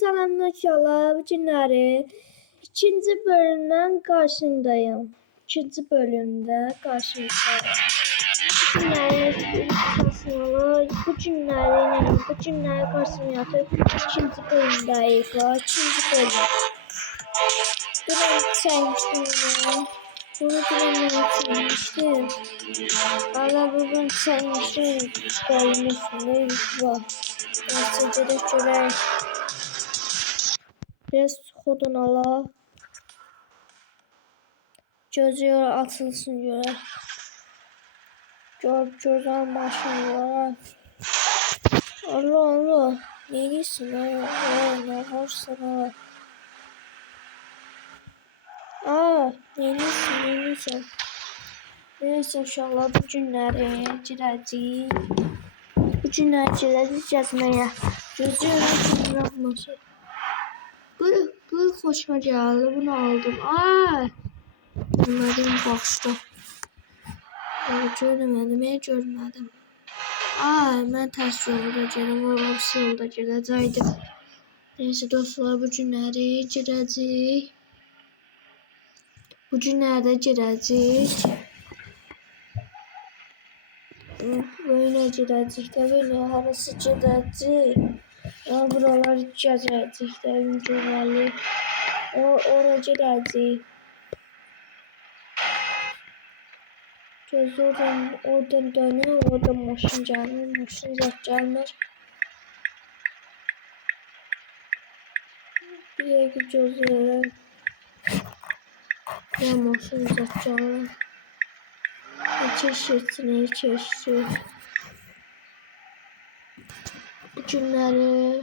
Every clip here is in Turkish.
selamünaleyküm. Bugünleri ikinci bölümden karşındayım. İkinci bölümde karşınızdayım. Bugünleri karşıma yatıp ikinci bölümdeyiz. İkinci bölüm. Bunu saymıştım. Bunu saymıştım. Allah bugün saymıştım. Koymuşum. Var. Neyse görüşürüz. Biraz kodun ala. Gözüyor atılsın göre. Gözden maşın var. Allah. Neylisin lan? Ne varsa var. Neylisin. Neyse inşallah bu günləri girəcəyik. Bu günləri girəcəyik gəzməyə. Gözüyor maşın. Bu hoşuma geldi. Bunu aldım. Bunların başta. Görmedim. Ben ters yolda geldim. Orası yolda geləcəkdim. Neyse dostlar, bu günləri girəcəyik. Bu günlərdə girəcəyik. Böyle girəcəyik də, böyle harası girəcəyik. Buralar gəzəcəyik də, günləri. Oraya girəcəyik. Göz oradan dönüyor, oradan maşın gelmiyor, maşın zat gelmir. Bir yere gözlüyorum. Ya maşın zat gelmir. Çeşit. Bu günleri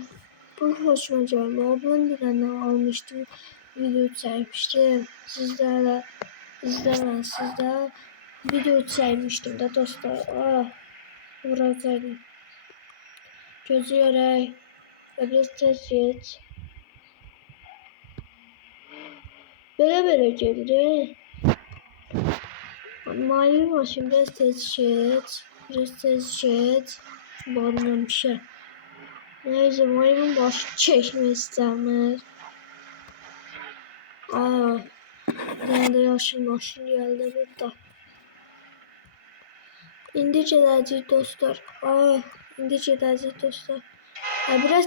bu hoşuma geldi. Ablam bir tane almıştım. Video çekmiştim. Sizlerle izlemezsizler. Video çekmiştim de dostlar. Vuracağım. Gözü yorey. Ve biraz tez geç. Böyle gelir. Mavi maşın biraz tez geç. Bağırmam bir şey. Neyse maymun başı çekmek istemir. Nerede yaşlı maşın geldi burada. İndi gedəcəyik dostlar. Biraz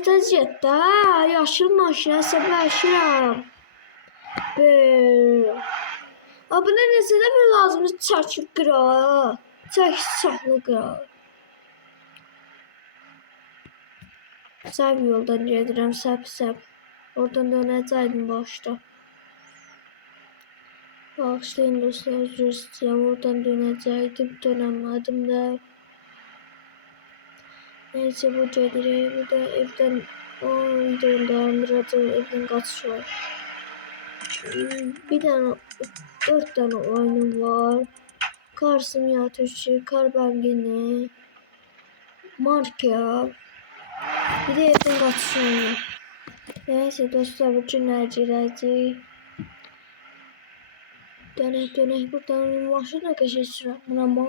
tez get də. Yaşıl maşın əsəbləşirəm. Buna nəsə də bir lazımdır, çəkib qırar. Çəkli qırar. Səb yoldan gedirəm, səb. Oradan dönəcəkdim başda. Bağışlayın dostlar, özür istəyirəm. Oradan dönəcəkdim, dönəmədim də. Neyse bu gedirik. Bu da evdən videonu dayandıracaq, evdən qaçış var. Bir tane 4 tane oyunum var. Kar simyatörü, kar bengini, marka. Bir de evden kaçış oyunu. Neyse dostlar, bu günler girəcəyik. Dönək buradan maşına keçirəm. Amma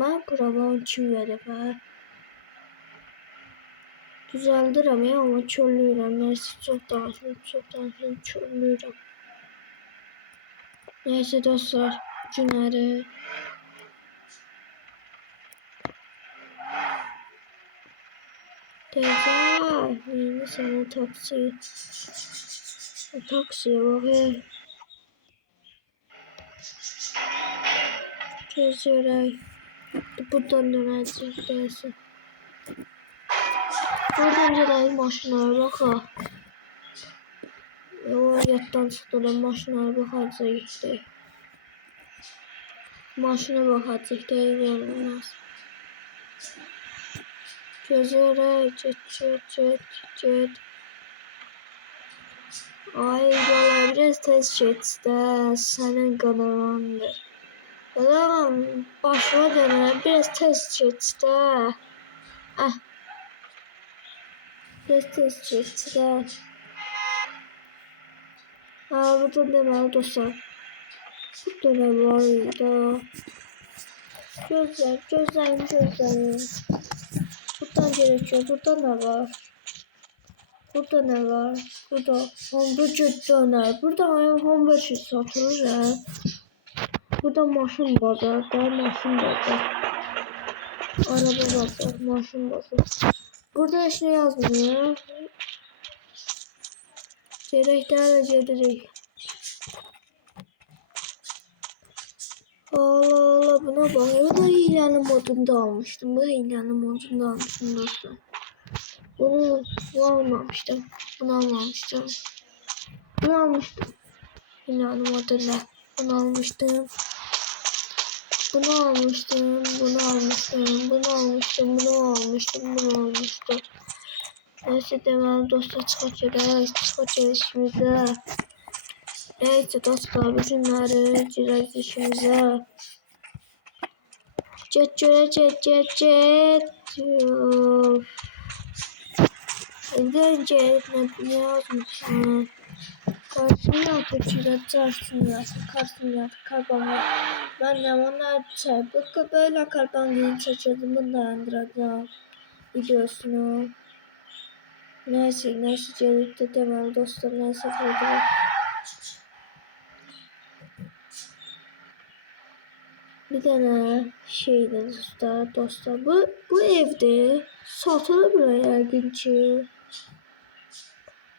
mən quraban kim verib Düzəldirəm ya, amma körlüyürəm. Neyse çox danışım, körlüyürəm. Neyse dostlar, günləri yeni sana taksiye bak Gözürey. Buradan dönəcək deyəsə. Buradan gedək maşınlara baxa. Yaddan çıxdıram, maşınlara baxacaq. Maşına baxacaq deyilmez. Gözürey, get. Yola biraz tez geçdə, sənin qanalandır. Adam başıma dönər, biraz tez geçdə. Biraz tez geçdə. Buradan deməli dostlar. Burada ne var da? Gözlerim. Buradan gerekiyor. Burada ne var? Burada ne var? Burada hamburger döner. Burada hamburger satılır ha. Burada maşın bazar. Daha maşın bazar. Araba bazar. Maşın bazar. Burada hiç ne yazmıyor? Gerekler gelecek. Allah Allah buna bak. Bu da hilenin modunda almıştım. Bu hilenin modunda almıştım dostlar. Bunu almamıştım. Bunu almamıştım. Bunu almıştım. Hilenin modunda. Bunu almıştım. Bunu almıştım. Bunu almıştım. Bunu almıştım. Bunu almıştım. Bunu almıştım. Neyse devam dostlar çıkacağız işimize. Neyse dostlar bütünleri gireceğiz işimize. Cet. Önce ne yazmışım? Karşımda karşımda karbon. Ben de onlar çarpık böyle karbon çeçildiğimi dayandıracağım videosunu. Neyse gelip de demem dostlar neyse koydum. Bir tane şeydi dostlar. Bu evde satılır buraya ilginci.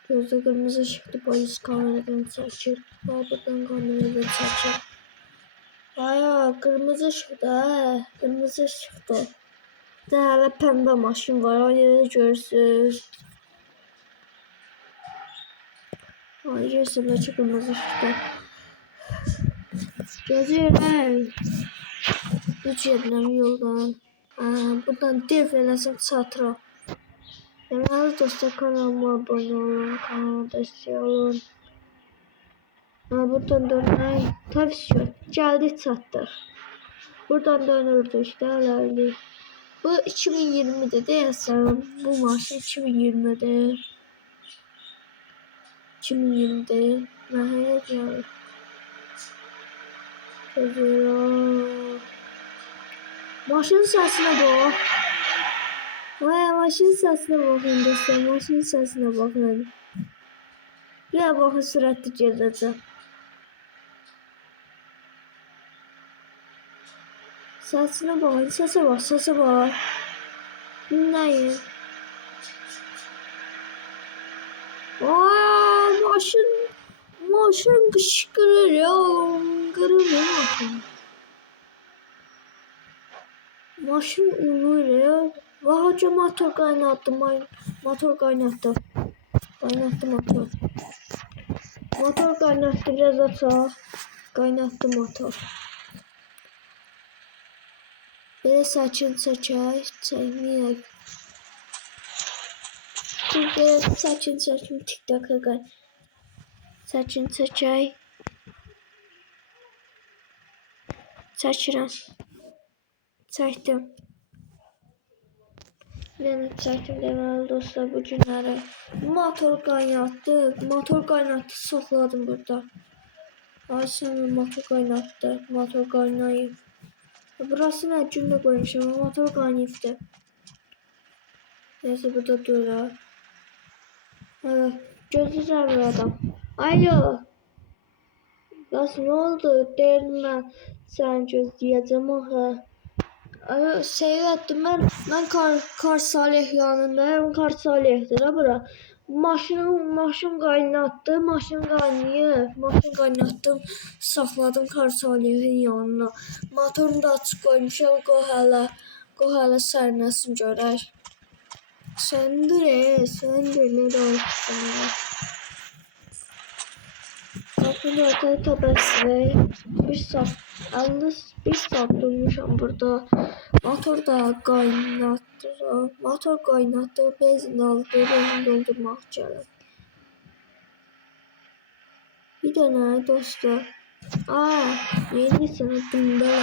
Gözde kırmızı ışıklı polis kameradan saçır. Buradan kameradan saçır. Bayağı kırmızı ışıkta. Kırmızı ışıkta. Daha pembe maşın var. O yeri görürsünüz. Ay görürsünüz kırmızı ışıkta. Gözüyorum. 3 yerden yoldan. Buradan devrelersin çatıra. Deməli dostlar kanalıma abone olun, kanalıma destek olun. Buradan dönmek tavsiye geldi çatdır. Buradan dönürdü işte öyle. Bu 2020'de deyəsən bu maşın 2020'de. 2020'de nəhayət yəni. Gözürüm. Maşın sesine bak. Vay maşın sesine bakın dostlar. Maşın sesine bakın. Ya bakın süratli gezeceğim. Sesine bakın. Sese bak. Dinleyin. Aa maşın kışkırır ya. Kırır ya maşın. Maşın olur ya. Vahaca motor kaynattı. Motor kaynattı. Motor. Motor kaynattı biraz ata. Kaynattı motor. Böyle saçın çekmeyek. Böyle saçın TikTok'a gel. Saçın çekay. Saçıram. Çektim. Ben çektim deməli dostlar bu günləri. Motor kaynattı saxladım burada. Ay sonra motor kaynayıb. Burası nə gündə qoymuşam, motor qaynayıbdı. Neyse burada durar. Evet, gözlüyəm bir adam. Alo. Nasıl ne oldu? Derim ben sen gözleyeceğim aha. Seyrettim ben Kar Salih yanındayım. Kar Salih'tir ha bura. Maşın kaynattı. Maşın kaynattım. Saxladım Kar Salih'in yanına. Motorunu da açıq qoymuşam. Qoy hələ sərnəsin görək. Söndür ne danışsın. Kapını öteye tabasını bir saat durmuşam burada. Motor da kaynattı. Benzin aldı. Benzin doldurmak gerek. Bir tane dostlar. Yeni sınıfımda.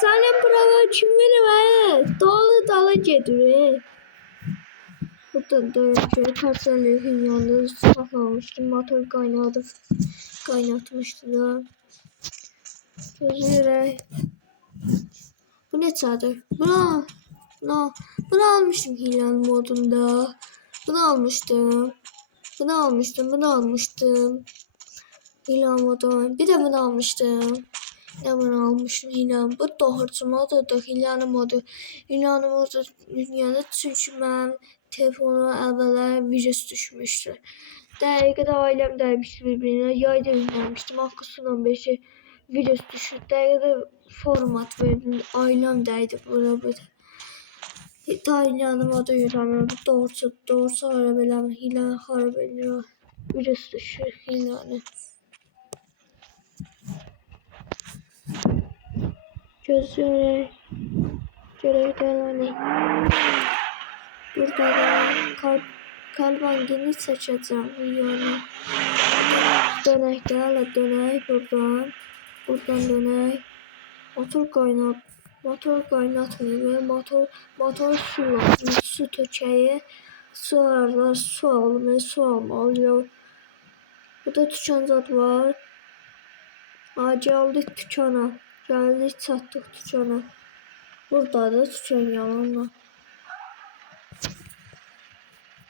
Sana bravo kim benim dolu gelir. Buradan da şöyle Karsal'ın yanında saklamıştım. Motor kaynatmıştı da. Gözüyle. Bu ne çadır? Bunu almıştım hilenin modunda. Bunu almıştım. Bunu almıştım. Bunu almıştım. İlhamadan. Bir de bunu almıştım. Ne bunu almışım yine. Bu doğrucu modudur. Hilanı modu. Hilanı modu dünyada çünkü ben telefonu evvela virüs düşmüştü. Dəqiqədə ailəm dəymiş birbirine. Yayda yükləmişdim. Arkasından beşi virüs düşür. Dəqiqədə format verdim. Ailəm dəydi bura burada. Tayinyanıma da yürümem. Doğrusu harap eləm. Hilə harap eləyir. Virüs düşür. Hiləni. Gözlere görevlerini burada da kalbangini seçeceğim yani döneklerle dönek buradan dönek motor kaynatmıyor motor su tökeyi su ararlar su almıyor su almalıyor. Burada tüken zat var. Geldik tükana. Geldik çattık tükana. Burada da tüken yalanla.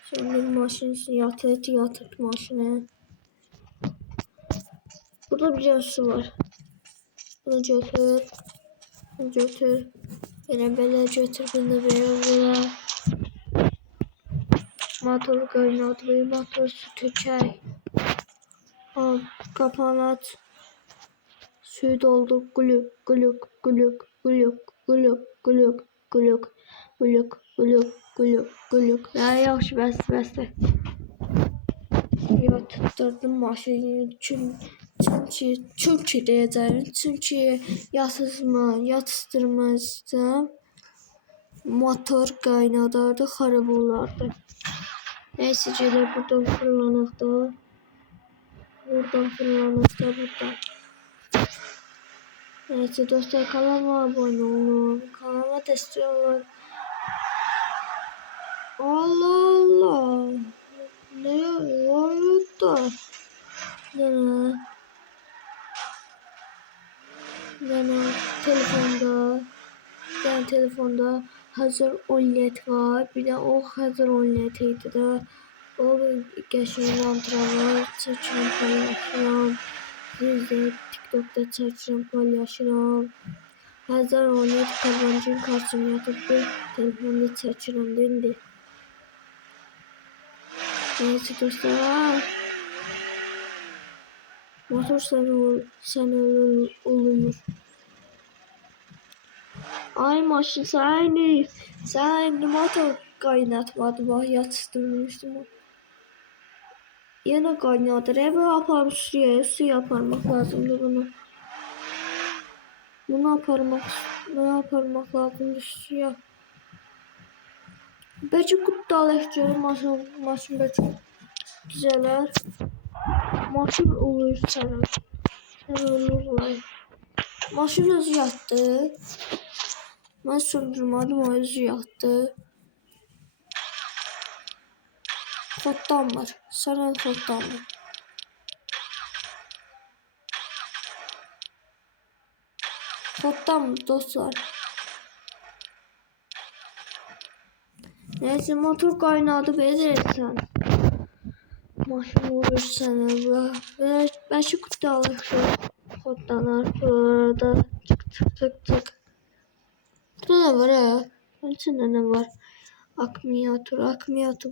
Şimdi maşin yatırdı maşine. Burada bir su var. Bunu götür. Bunu götür. Böyle götür. Bunu da böyle. Motor kaynadı. Motor su tökey. Al kapağını aç. Suyu doldur. Guluk guluk guluk guluk guluk guluk guluk guluk guluk guluk guluk. Ya yaxşı bəs. Ya tutturdum maşını çünkü diyeceğim. Çünkü yatıştırmazdım. Motor kaynadardı, xarab olardı. Neyse gelir buradan fırlanaq da. Buradan. Neyse dostlar kanalıma abone olun. Kanalıma destek olun. Allah. Ne oldu? Yani telefonda hazır OLED var. Bir de o hazır OLED'ydi de. O geçen antrenör çekiyorum paylaşıyorum. Bizde TikTok'ta çekiyorum paylaşıyorum. Hazır OLED kazancın karşıma yatıp bir telefonda çekiyorum dedi. Neyse dostlar. Motor sen oluyor. Ay maşın sen motor kaynatmadı bak yatıştırmıştım. Yine kaynadır. Eve yaparım su yaparmak lazımdı bunu. Bunu yaparmak lazımdı suya. Belki kutlu alıştırıyorum maşın belki güzeller. Maşın olur sana. Sen olurlar. Maşın özü yattı. Ben söndürmedim o özü yattı. Koddan var. Sana koddan var. Koddan mı dostlar? Neyse motor kaynadı verirsen. Maşın olur sana ve belki kutu alır koddanlar burada tık. Burada ne var ya? İçinde ne var? Akmiyatör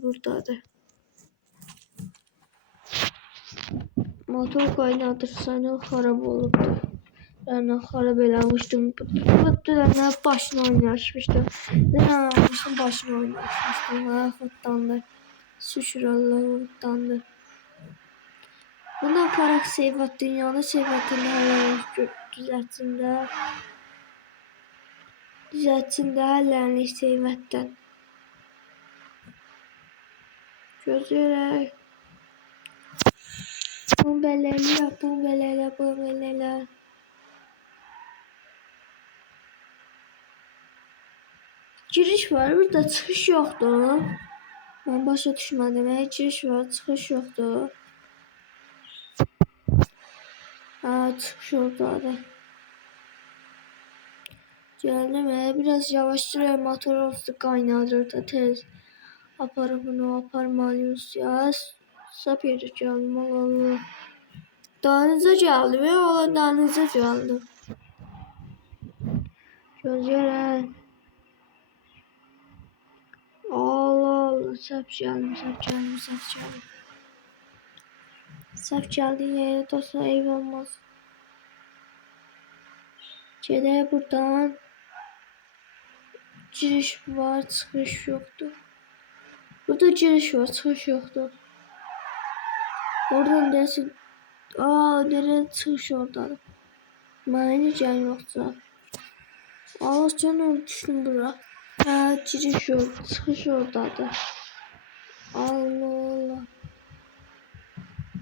buradadır. Motor kaynatırsan xarab olubdu. Yani xarab eləmişdim. Bu dönəmdə başını oynaşmışdım. Dönəmdə başını oynaşmışdım. Xotdandı. Şükür Allah'tandı. Bunu yaparak Seyvat dünyanın Seyvat'ını hala düzeltsin de hallerini Seyvat'tan. Gözürək. Bu belələ. Giriş var, burada çıxış yoxdur. Ben başa düşmədim. Giriş var, çıxış yoxdur. Çıxış oradadır. Geldim, biraz yavaştırıyor motor olsun kaynadır da tez. Aparıb bunu aparmalıyız ya. Sap yiyeceğim Allah. Dağınıza geldi ve ola dağınıza geldi. Gözler. Allah Allah. Sap geldim, sap geldim, sap geldim. Sap geldi yere dostlar ev olmaz. Çede buradan giriş var, çıkış yoktu. Burada giriş var, çıkış yoktu. Oradan dersin. Nereye çıkış orada? Bana can yoksa. Allah canım düştüm bura. Giriş yok, çıkış oradadır. Allah Allah.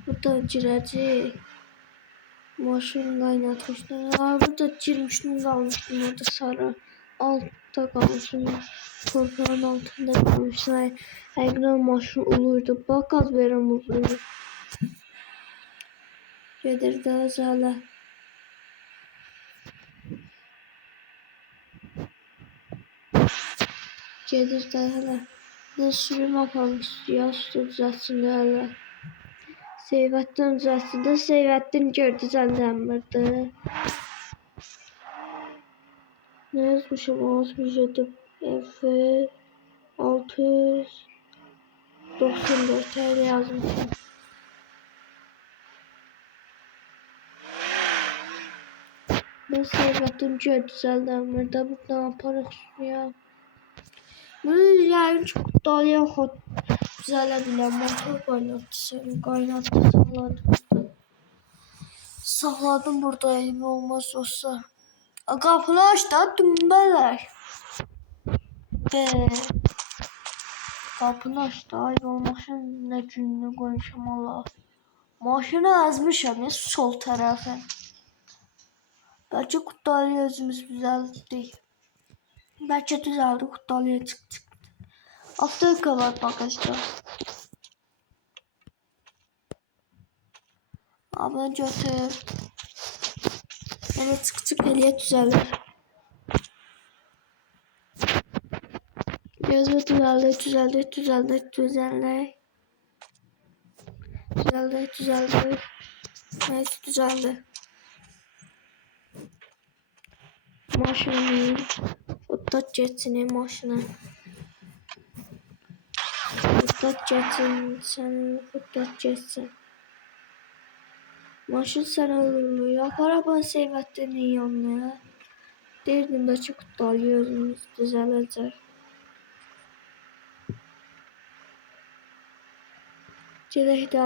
Burada girəcək. Maşın qaynatmışdım. Burada girmişdim, qalmışdım orada sarı. Altta qalmışdım. Torpağın altında qalmışdım. Həqiqdən maşın uluydu. Bax, qaz verəm uluydu. Gedir daha zələ. Gedir daha hələ. Ne sürüm aparmışdı ya, su düzəlsin hələ. Seyvəttin düzəlsin. Seyvəttin gördü zəllənmirdi. Ne yazmışım? 67 F 694 TL yazmışım. Ben Seyvəttin gördü zəllənmirdi. Bu ne yaparıq ya? Bunu yani çok dalıya düzelebilir. Motor kaynattı salladım. Salladım burada elim olmaz olsa. Kapını aç da dümbeler. Be. Kapını aç da ay maşın ne gününü koymuşum Allah. Maşını ezmişim ya sol tarafı. Belki kutluya özümüz düzeldi. Belki düzeldi kutluya çıktı. Hafta var bagajda. Abi götür. Hele çık eliye düzelir. Gözü düzeldi. Neyse düzeldi. Maşını Fıttat geçsin maşını. Fıttat geçsin. Sen fıttat geçsin. Maşın sen olur mu ya? Arabanın Seyvəttin'in yanına. Derdim de çok dalıyor özümüz düzelecek. Gedək də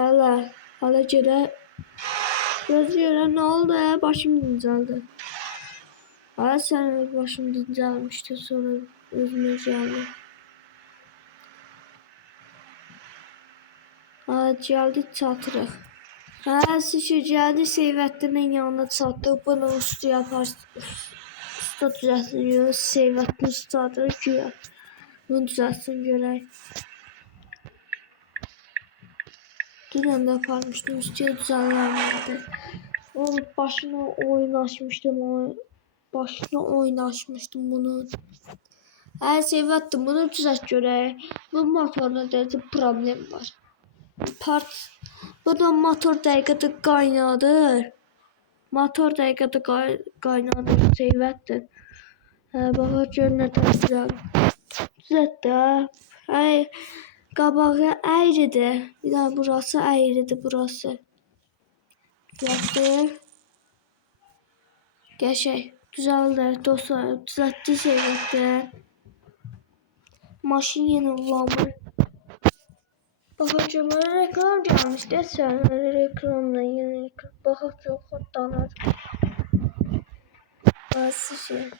hala gedək. Gözləyirəm ne oldu ya? Başım dincəldi. Hala sen başım dincəlmişdi sonra özümə gəldi. Geldi çatırıq. Sıçı geldi Seyvəttin'in yanına çatdı. Bunu usta yapar. Usta düzəlsin. Seyvəttin ustadır güya. Bunu düzəlsin görək. Dünən də aparmışdım. Ustaya düzələnlərdi. Onun başına oyun açmışdım bunu. Seyvəttin bunu düzəlt görək. Bu motorda deyəcək problem var. Bu da motor dəqiqədə qaynadır. Seyvəttin. Baxa gör nə təşkil. Düzət də. Qabağı əyridir. Bir daha burası əyridir burası. Düzəltdir. Qəşəng. Düzəldi dostlar. Düzəltdi Seyvəttin. Maşın yenə ulanmır. Bakacağım reklam gelmiş desem reklamla yine reklam. Bakacağım kodlanır. Bazı şey.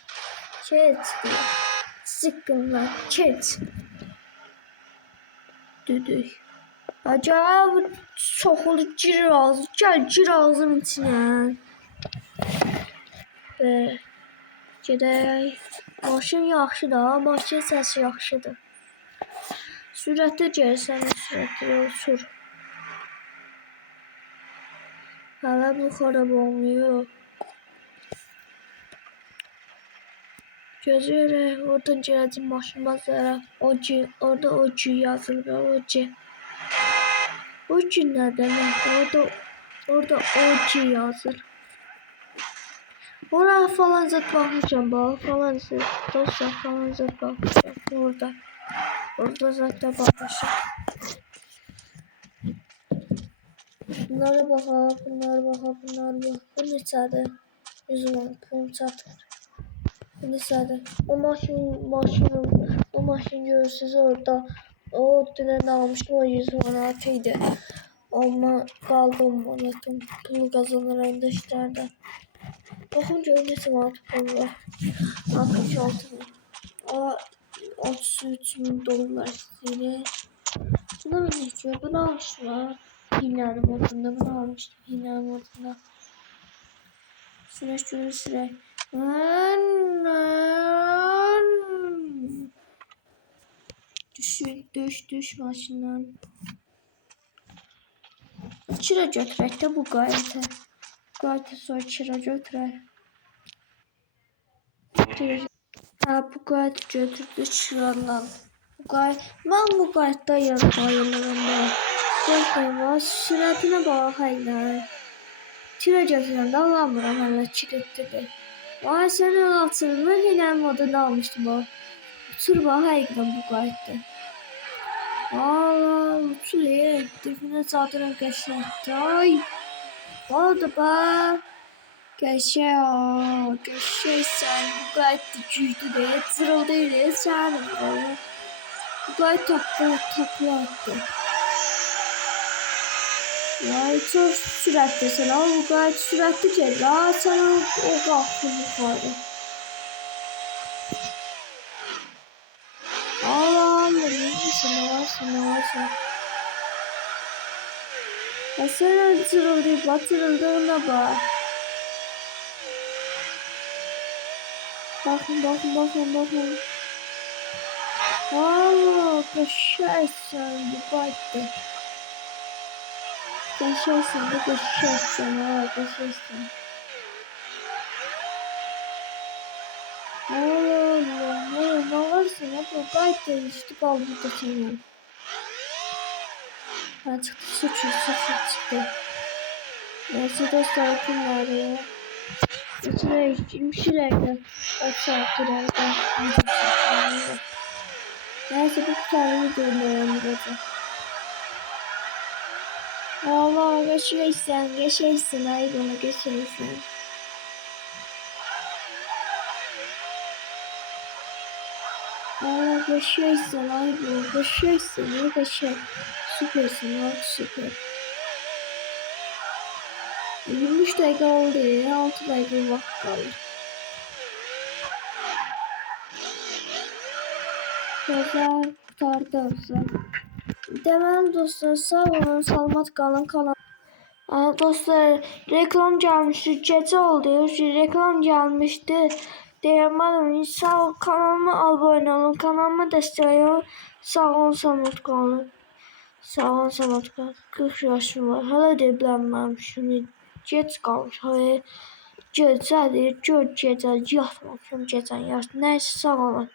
Çet diyor. Sıkkınlar. Çet. Düdük. Acaba çok olur gir ağzı. Gel gir ağzının içine. Ve gedək. Maşın yaxşıdır. Maşın səsi yaxşıdır. Sürətdə gəlsən, sürətlə uçur. Hələ bu xarab olmuyor. Gözüyle oradan geleceğim maşın bazara. Oci, orada oci yazılır. Oci. Oci ne demek? Orada oci yazır. Oraya falan zat bakmışam. Bak falan zat. Dostlar falan zat bakmışam. Orada. Orada zaten bakmışam. Bunlara baxa, bunlara baxa, bunlara baxa. Bu neçədir? 110 pul çatır. Bu neçədir? O maşın görürsünüz orada. O dünən almışdım, o 100 manat idi. Ama qaldım manatım. Pulu kazanıram da işlərdə. Baxın görün neçə manat pul var. 66 bin. 33 bin dolar istəyir. Buna mı geçiyor? Bunu almışlar. Hinler modunda bunu almıştım. Hinler modunda. Süreç şöyle süre. Düş maşından. Çıra götürək də bu qayıtı. Qayıtı sonra çıra götürək. Bu qayıtı götürdü çıradan. Ben bu qayıtda bayılırım ben. Qayıtda sürətine bax hayla. Çıra götürəndə alamıram hələ çiritdir. Vay sənin altını yine modunda almıştım o. Uçur bax həqiqdən bu qayıtda. Allah uçur dibinə çadıram qəşəkdir. Ay. Oldu bax. Qəşək sən bu qayıtda güclü deyil. Zırıl deyil sənin böyle. Bu qayıt takla attı. Vay çok süratli sen ama bu gayet süratli ki la sen o kalktı yukarı. Allah ne ya sen batırıldığına bak. Bakın. Allah kaşay sen bu baktı. Kaşaysın bu kaşaysın ha kaşaysın. Allah ne varsın ya bu gayet değişti kaldı da senin. Ha çıktı çıktı. Neyse dostlar bunlar ya. İçine işimşireydi. Açartıraydı. Neyse bu tane videomu beğendim. Allah geçeysen ay bana geçeysen. Allah geçeysen ay bana geçeysen ya geçey. Süpersin abi süper. 23 dakika oldu ya 6 dakika vakit kalır. Güzel kurtardı. Deməli dostlar sağ olun, salamat qalın kanal. Dostlar reklam gelmişti, gece oldu, reklam gelmişti. Deyəmədim, sağ ol, kanalıma abone olun, kanalıma destek olun. Sağ olun, salamat qalın. Sağ olun, salamat qalın. 40 yaşım var, hələ evlənməmişim, gec qalmış, gecədir, gecə yatmamışım, gecən yat. Nəysə sağ olun.